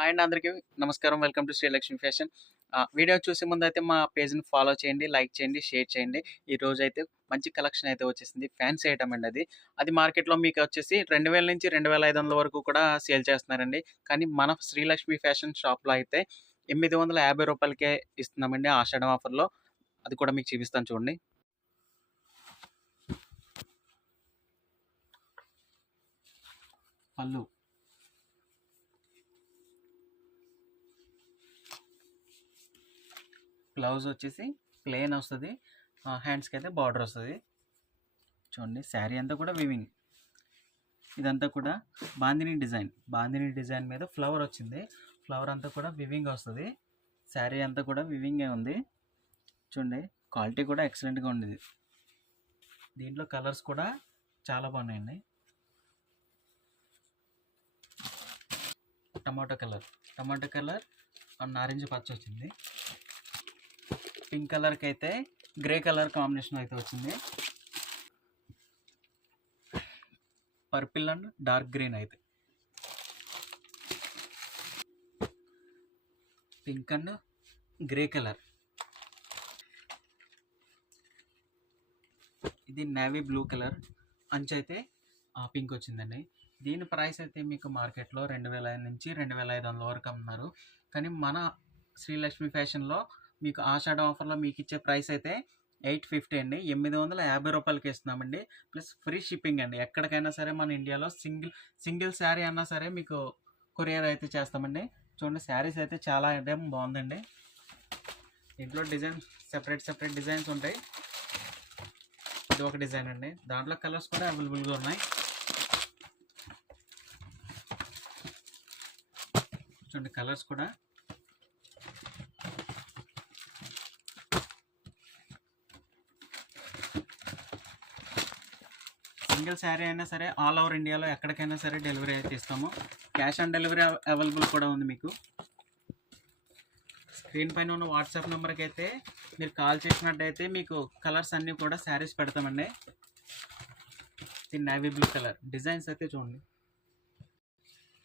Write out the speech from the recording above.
Hi అండి అందరికీ నమస్కారం. Welcome to Srilakshmi fashion. Video చూసే ముందైతే మా పేజ్‌ని ఫాలో చేయండి, లైక్ చేయండి, షేర్ చేయండి. ఈరోజైతే మంచి కలెక్షన్ అయితే వచ్చేసింది. ఫ్యాన్సీ ఐటమ్ అండి అది. అది మార్కెట్‌లో మీకొచ్చేసి 2000 నుంచి 2500 వరకు కూడా సేల్ చేస్తున్నారండి. కానీ మన శ్రీలక్ష్మి ఫ్యాషన్ షాప్‌లో అయితే రూ. 850కే ఇస్తున్నామండి ఆషాఢం ఆఫర్‌లో. అది కూడా మీకు చూపిస్తాను చూడండి. పళ్ళు, బ్లౌజ్ వచ్చేసి ప్లెయిన్ వస్తది. హ్యాండ్స్‌కి అయితే బార్డర్ వస్తది. చూడండి శారీ అంతా కూడా వీవింగ్. ఇదంతా కూడా బాందిని డిజైన్ మీద ఫ్లవర్ వచ్చింది. ఫ్లవర్ అంతా కూడా వివింగ్ వస్తుంది. శారీ అంతా కూడా వివింగే ఉంది. చూడండి క్వాలిటీ కూడా ఎక్సలెంట్గా ఉండేది. దీంట్లో కలర్స్ కూడా చాలా బాగున్నాయండి. టమాటో కలర్ నారింజ పచ్చ వచ్చింది. పింక్ కలర్కి అయితే గ్రే కలర్ కాంబినేషన్ అయితే వచ్చింది. పర్పుల్ అండ్ డార్క్ గ్రీన్ అయితే, పింక్ అండ్ గ్రే కలర్, ఇది నేవీ బ్లూ కలర్ అంచు అయితే పింక్ వచ్చిందండి. దీని ప్రైస్ అయితే మీకు మార్కెట్లో 2000 నుంచి 2500 వరకు అమ్ముతున్నారు. కానీ మన శ్రీలక్ష్మి ఫ్యాషన్లో మీకు ఆషాఢం ఆఫర్లో మీకు ఇచ్చే ప్రైస్ అయితే 850 అండి. 850 రూపాయలకి ఇస్తున్నామండి. ప్లస్ ఫ్రీ షిప్పింగ్ అండి. ఎక్కడికైనా సరే మన ఇండియాలో సింగిల్ శారీ అన్నా సరే మీకు కొరియర్ అయితే చేస్తామండి. చూడండి శారీస్ అయితే చాలా ఐటమ్ బాగుందండి. దీంట్లో డిజైన్ సెపరేట్ డిజైన్స్ ఉంటాయి. ఇది ఒక డిజైన్ అండి. దాంట్లో కలర్స్ కూడా అవైలబుల్గా ఉన్నాయి. చూడండి కలర్స్ కూడా సింగిల్ శారీ అయినా సరే ఆల్ ఓవర్ ఇండియాలో ఎక్కడికైనా సరే డెలివరీ అయితే ఇస్తాము. క్యాష్ ఆన్ డెలివరీ అవైలబుల్ కూడా ఉంది. మీకు స్క్రీన్ పైన ఉన్న వాట్సాప్ నెంబర్కి అయితే మీరు కాల్ చేసినట్టయితే మీకు కలర్స్ అన్నీ కూడా శారీస్ పెడతామండి. ఇది నేవీ బ్లూ కలర్ డిజైన్స్ అయితే చూడండి.